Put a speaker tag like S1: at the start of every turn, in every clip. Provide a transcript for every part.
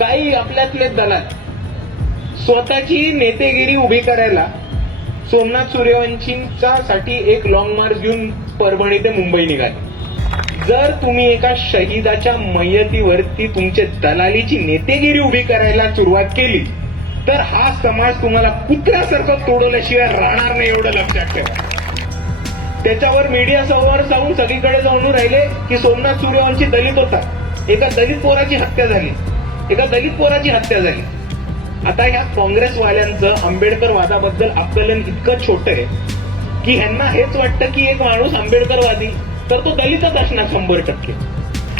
S1: काही आपल्यातले दलाल स्वतःची नेतेगिरी उभी करायला सोमनाथ सूर्यवंशींचा साठी एक लॉंग मार्च घेऊन परभणी ते मुंबई निघाले. जर तुम्ही एका शहीदाच्या मयतीवरती तुमच्या दलालीची नेतेगिरी उभी करायला सुरुवात केली तर हा समाज तुम्हाला कुत्र्यासारखं तोडवल्याशिवाय राहणार नाही एवढं लक्षात ठेवा. त्याच्यावर मीडिया समोर जाऊन सगळीकडे जाऊन राहिले की सोमनाथ सूर्यवंशी दलित होता. एका दलित पोराची हत्या झाली. एका दलित पोराची हत्या झाली. आता ह्या काँग्रेसवाल्यांचं आंबेडकर वादाबद्दल आकलन इतकं छोट आहे की ह्यांना हेच वाटतं की एक माणूस आंबेडकरवादी तर तो दलितच असणार शंभर टक्के.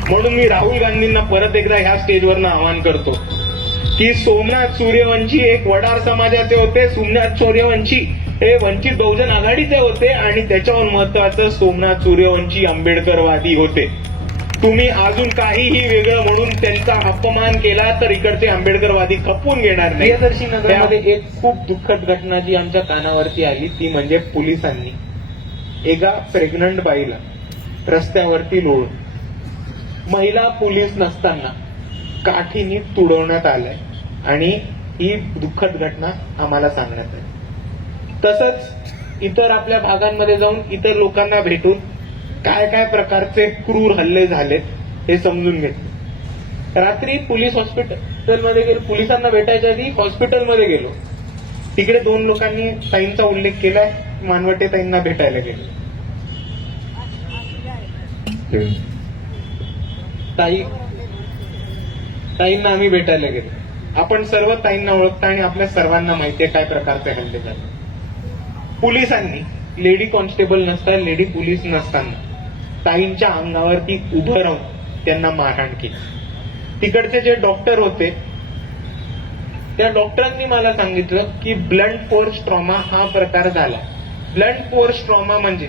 S1: म्हणून मी राहुल गांधींना परत एकदा ह्या स्टेजवरनं आवाहन करतो की सोमनाथ सूर्यवंशी एक वडार समाजाचे होते सोमनाथ सूर्यवंशी हे वंचित बहुजन आघाडीचे होते आणि त्याच्यावर महत्वाचं सोमनाथ सूर्यवंशी आंबेडकरवादी होते. तुम्ही अजून काहीही वेगळं म्हणून त्यांचा अपमान केला तर इकडचे आंबेडकरवादी खपवून घेणार नाही.
S2: प्रियदर्शी नगरमध्ये
S1: एक खूप दुःखद घटना जी आमच्या कानावरती आली ती म्हणजे पोलिसांनी. एका प्रेग्नंट बाईला रस्त्यावरती लोळून महिला पोलीस नसताना काठीने तुडवण्यात आलंय आणि ही दुःखद घटना आम्हाला सांगण्यात आली. तसंच इतर आपल्या भागांमध्ये जाऊन इतर लोकांना भेटून काय काय प्रकारचे क्रूर हल्ले झालेत हे समजून घेतले रात्री पोलीस हॉस्पिटलमध्ये गेलो पोलिसांना भेटायच्या आधी हॉस्पिटलमध्ये गेलो. तिकडे दोन लोकांनी ताईंचा उल्लेख केलाय मानवटे ताईंना भेटायला गेलो. ताई ताईंना आम्ही भेटायला गेलो. आपण सर्व ताईंना ओळखता आणि आपल्या सर्वांना माहिती आहे काय प्रकारचे हल्ले झाले. पोलिसांनी लेडी कॉन्स्टेबल नसता लेडी पोलीस नसताना ताईंच्या अंगावरती उभं राहून त्यांना मारहाण केली. तिकडचे जे डॉक्टर होते त्या डॉक्टरांनी मला सांगितलं की ब्लंट फोर्स ट्रॉमा हा प्रकार झाला. ब्लंट फोर्स ट्रॉमा म्हणजे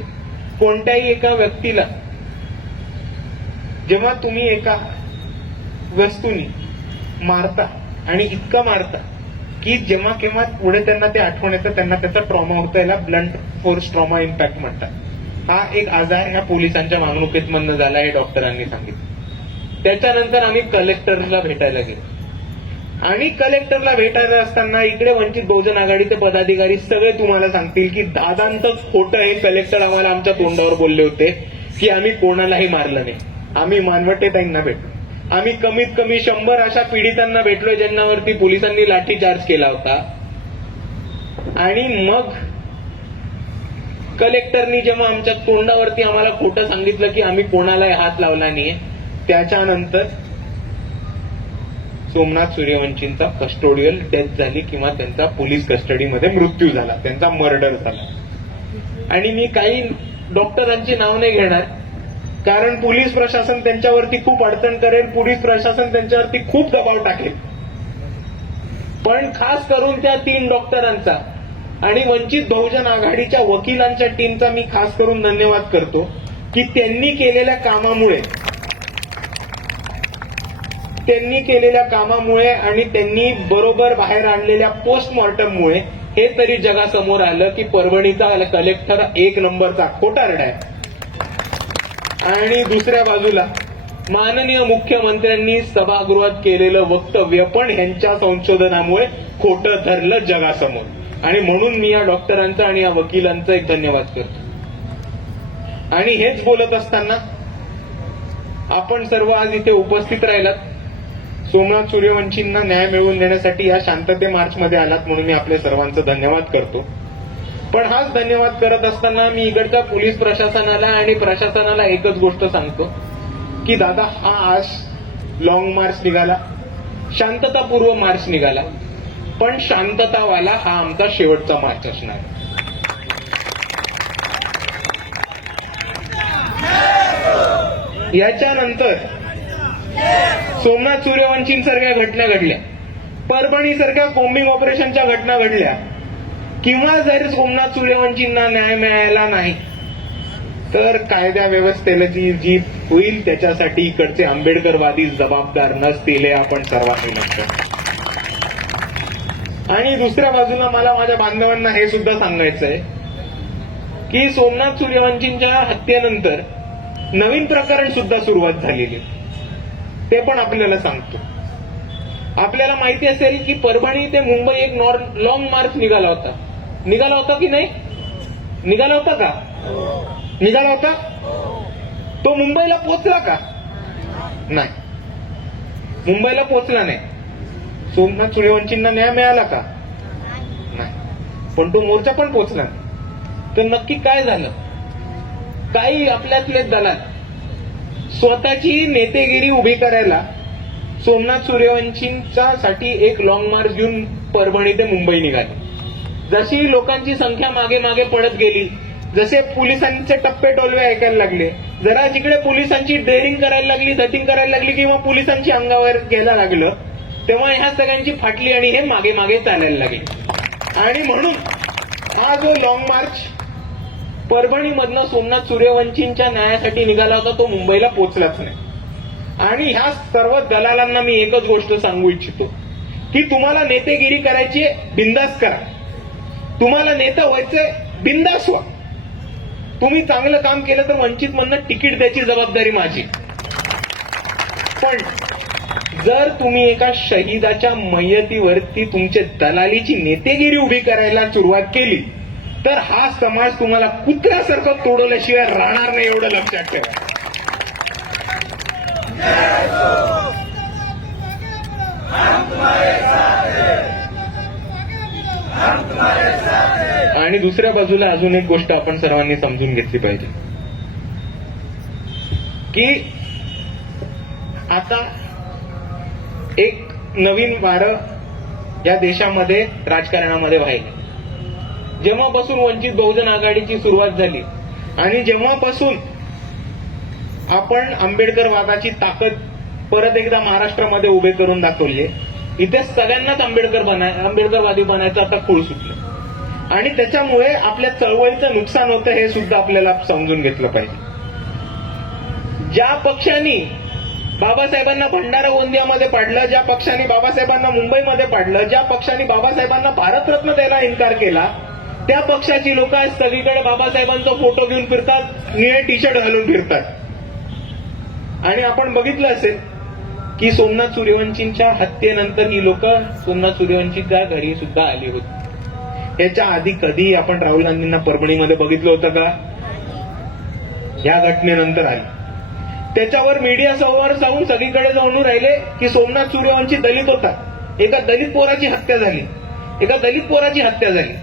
S1: कोणत्याही एका व्यक्तीला जेव्हा तुम्ही एका वस्तूनी मारता आणि इतकं मारता की जेव्हा केव्हा पुढे त्यांना ते आठवण येतं त्यांना त्याचा ट्रॉमा होतो याला ब्लंट फोर्स ट्रॉमा इम्पॅक्ट म्हणतात. हा एक आजार ह्या पोलिसांच्या मागणुकीत मधनं झाला हे डॉक्टरांनी सांगितलं. त्याच्यानंतर आम्ही कलेक्टरला भेटायला गेलो. आणि कलेक्टरला भेटायला असताना इकडे वंचित बहुजन आघाडीचे पदाधिकारी सगळे तुम्हाला सांगतील की दादांतच खोटं हे कलेक्टर आम्हाला आमच्या तोंडावर बोलले होते की आम्ही कोणालाही मारलं नाही. आम्ही मानवटे ताईंना भेटलो. आम्ही कमीत कमी शंभर अशा पीडितांना भेटलोय ज्यांनावरती पोलिसांनी लाठीचार्ज केला होता. आणि मग कलेक्टरनी जेव्हा आमच्या तोंडावरती आम्हाला खोटं सांगितलं की आम्ही कोणालाही हात लावला नाहीये त्याच्यानंतर सोमनाथ सूर्यवंशींचा कस्टोडियल डेथ झाली किंवा त्यांचा पोलीस कस्टडीमध्ये मृत्यू झाला त्यांचा मर्डर झाला. आणि मी काही डॉक्टरांची नाव नाही घेणार कारण पोलीस प्रशासन त्यांच्यावरती खूप अडचण करेल पोलीस प्रशासन त्यांच्यावरती खूप दबाव टाकेल. पण खास करून त्या तीन डॉक्टरांचा आणि वंचित बहुजन आघाडीच्या वकिलांच्या टीमचा मी खास करून धन्यवाद करतो की त्यांनी केलेल्या कामामुळे त्यांनी केलेल्या कामामुळे आणि त्यांनी बरोबर बाहेर आणलेल्या पोस्टमॉर्टममुळे हे तरी जगासमोर आलं की परभणीचा कलेक्टर एक नंबरचा खोटारडा आहे. आणि दुसऱ्या बाजूला माननीय मुख्यमंत्र्यांनी सभागृहात केलेलं वक्तव्य पण ह्यांच्या संशोधनामुळे खोटं धरलं जगासमोर. आणि म्हणून मी या डॉक्टरांचा आणि या वकिलांचा एक धन्यवाद करतो. आणि हेच बोलत असताना आपण सर्व आज इथे उपस्थित राहिलात. सोमनाथ सूर्यवंशींना न्याय मिळवून देण्यासाठी या शांतते मार्च मध्ये आलात म्हणून मी आपल्या सर्वांचा धन्यवाद करतो. पण हाच धन्यवाद करत असताना मी इकडच्या पोलीस प्रशासनाला आणि प्रशासनाला एकच गोष्ट सांगतो की दादा हा आज लॉंग मार्च निघाला. शांततापूर्व मार्च निघाला. पण शांततावाला हा आमचा शेवटचा मार्च असणार. याच्यानंतर सोमनाथ सूर्यवंशींसारख्या घटना घडल्या. परभणी सारख्या कोम्बिंग ऑपरेशनच्या घटना घडल्या. किंवा जर सोमनाथ सूर्यवंशींना न्याय मिळाला नाही तर कायद्या व्यवस्थेला जी जी होईल त्याच्यासाठी इकडचे आंबेडकरवादी जबाबदार नसतील हे आपण सर्वांनी लक्षात आणि दुसऱ्या बाजूला मला माझ्या बांधवांना हे सुद्धा सांगायचं आहे की सोमनाथ सूर्यवंशींच्या हत्येनंतर नवीन प्रकरण सुद्धा सुरुवात झालेली ते पण आपल्याला सांगतो. आपल्याला माहिती असेल की परभणी ते मुंबई एक लॉंग मार्च निघाला होता. निघाला होता की नाही? निघाला होता का? निघाला होता? तो मुंबईला पोचला का? नाही. मुंबईला पोचला नाही. सोमनाथ सूर्यवंशींना न्याय मिळाला का? नाही. पण तो मोर्चा पण पोचला तर नक्की काय झालं? काही आपल्यातलेच दलाल स्वतःची नेतेगिरी उभी करायला सोमनाथ सूर्यवंशींचा साठी एक लॉंग मार्च घेऊन परभणी ते मुंबई निघाले. जशी लोकांची संख्या मागे मागे पडत गेली जसे पोलिसांचे टप्पे टोलवे ऐकायला लागले जरा जिकडे पोलिसांची ड्रेरिंग करायला लागली धटिंग करायला लागली किंवा पोलिसांची अंगावर घ्यायला लागलं तेव्हा ह्या सगळ्यांची फाटली आणि हे मागे मागे चालायला लागले. आणि म्हणून हा जो लॉंग मार्च परभणीमधनं सोमनाथ सूर्यवंशींच्या न्यायासाठी निघाला होता तो मुंबईला पोचलाच नाही. आणि ह्या सर्व दलालांना मी एकच गोष्ट सांगू इच्छितो की तुम्हाला नेतेगिरी करायची बिंदास करा. तुम्हाला नेता व्हायचंय बिंदास व्हा. तुम्ही चांगलं काम केलं तर वंचित म्हणणं तिकीट द्यायची जबाबदारी माझी. पण जर तुम्ही एका शहीदाच्या मयतीवरती तुमच्या दलालीची नेतेगिरी उभी करायला सुरुवात केली तर हा समाज तुम्हाला कुत्र्यासारखं तोडवल्याशिवाय राहणार नाही एवढं लक्षात ठेवा. आणि दुसऱ्या बाजूला अजून एक गोष्ट आपण सर्वांनी समजून घेतली पाहिजे. की आता एक नवीन वारं या देशामध्ये राजकारणामध्ये व्हायला जेव्हापासून वंचित बहुजन आघाडीची सुरुवात झाली आणि जेव्हापासून आपण आंबेडकर वादाची ताकद परत एकदा महाराष्ट्रामध्ये उभे करून दाखवली इथे सगळ्यांनाच आंबेडकर बनाय आंबेडकरवादी बनायचं आता खूळ सुटलं. आणि त्याच्यामुळे आपल्या चळवळीचं नुकसान होतं हे सुद्धा आपल्याला समजून घेतलं पाहिजे. ज्या पक्षांनी बाबासाहेबांना भंडारा गोंदियामध्ये पाडलं ज्या पक्षांनी बाबासाहेबांना मुंबईमध्ये पाडलं ज्या पक्षांनी बाबासाहेबांना भारतरत्न द्यायला इन्कार केला त्या पक्षाची लोक आज सगळीकडे बाबासाहेबांचा फोटो घेऊन फिरतात निळे टी शर्ट घालून फिरतात. आणि आपण बघितलं असेल की सोमनाथ सूर्यवंशींच्या हत्येनंतर ही लोक सोमनाथ सूर्यवंशीच्या घरी सुद्धा आली होती. याच्या आधी कधी आपण राहुल गांधींना परभणीमध्ये बघितलं होतं का? या घटनेनंतर आली. त्याच्यावर मीडिया समोर जाऊन सगळीकडे जाऊन राहिले की सोमनाथ सूर्यवंशी दलित होता. एका दलित पोराची हत्या झाली. एका दलित पोराची हत्या झाली.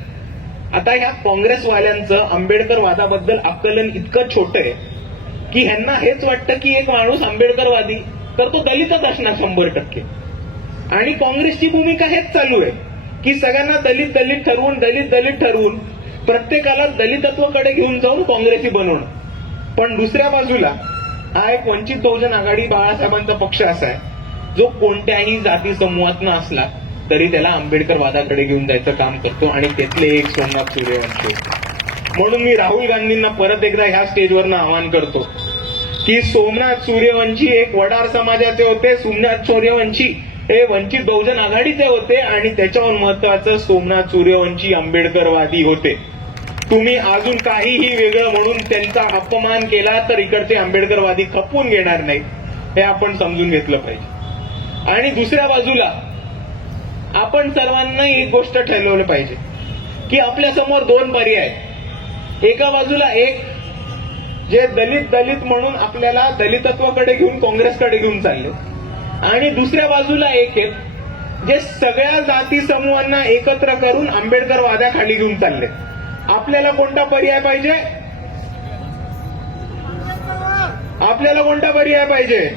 S1: आता ह्या काँग्रेसवाल्यांचं आंबेडकर वादाबद्दल आकलन इतकं छोट आहे की ह्यांना हेच वाटतं की एक माणूस आंबेडकरवादी तर तो दलितच असणार शंभर टक्के. आणि काँग्रेसची भूमिका हेच चालू आहे की सगळ्यांना दलित दलित ठरवून दलित दलित ठरवून प्रत्येकाला दलितत्वाकडे घेऊन जाऊन काँग्रेसी बनवणं. पण दुसऱ्या बाजूला हा एक वंचित बहुजन आघाडी बाळासाहेबांचा पक्ष असा आहे. जो कोणत्याही जाती समूहातनं असला तरी त्याला आंबेडकर वादाकडे घेऊन जायचं काम करतो आणि त्यातले एक सोमनाथ सूर्यवंशी म्हणून मी राहुल गांधींना परत एकदा ह्या स्टेजवरनं आवाहन करतो की सोमनाथ सूर्यवंशी एक वडार समाजाचे होते सोमनाथ सूर्यवंशी हे वंचित बहुजन आघाडीचे होते आणि त्याच्यावर महत्वाचं सोमनाथ सूर्यवंशी आंबेडकरवादी होते. तुम्ही अजून काहीही वेगळं म्हणून त्यांचा अपमान केला तर इकडचे आंबेडकरवादी खपवून घेणार नाही हे आपण समजून घेतलं पाहिजे. आणि दुसऱ्या बाजूला आपण सर्वांना एक गोष्ट ठरवलं पाहिजे की आपल्यासमोर दोन पर्याय एका बाजूला एक जे दलित दलित म्हणून आपल्याला दलितत्वाकडे घेऊन काँग्रेसकडे घेऊन चालले. आणि दुसऱ्या बाजूला एक आहेत जे सगळ्या जाती समूहांना एकत्र करून आंबेडकर वाद्याखाली घेऊन चालले. आपल्याला कोणता पर्याय पाहिजे? आपल्याला कोणता पर्याय पाहिजे?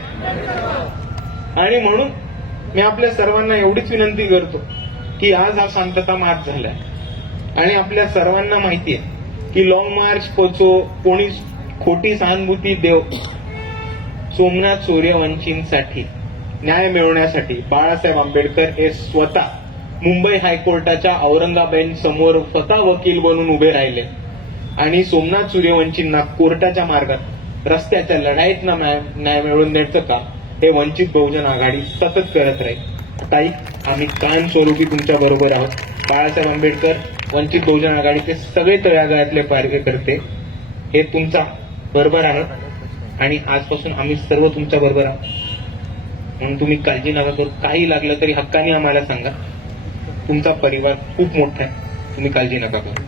S1: आणि म्हणून मी आपल्या सर्वांना एवढीच विनंती करतो की आज हा शांतता मार्च झालाय. आणि आपल्या सर्वांना माहिती आहे की लॉंग मार्च पोचो कोणी खोटी सहानुभूती देव सोमनाथ सूर्यवंशींसाठी न्याय मिळवण्यासाठी बाळासाहेब आंबेडकर हे स्वतः मुंबई हायकोर्टाच्या औरंगाबाद समोर स्वतः वकील बनून उभे राहिले. आणि सोमनाथ सूर्यवंशींना कोर्टाच्या मार्गात रस्त्याच्या लढाईतनं न्याय न्याय मिळवून द्यायचं का? हे वंचित बहुजन आघाडी सतत करत राहील. ताई आम्ही कायमस्वरूपी तुमच्या बरोबर आहोत. बाळासाहेब आंबेडकर वंचित बहुजन आघाडीचे सगळे तळागाळातले कार्यकर्ते हे तुमचा बरोबर आहोत आणि आजपासून आम्ही सर्व तुमच्या बरोबर आहोत. म्हणून तुम्ही काळजी नका करू. काही लागलं तरी हक्काने आम्हाला सांगा. तुमचा परिवार खूप मोठा आहे. तुम्ही काळजी नका करू.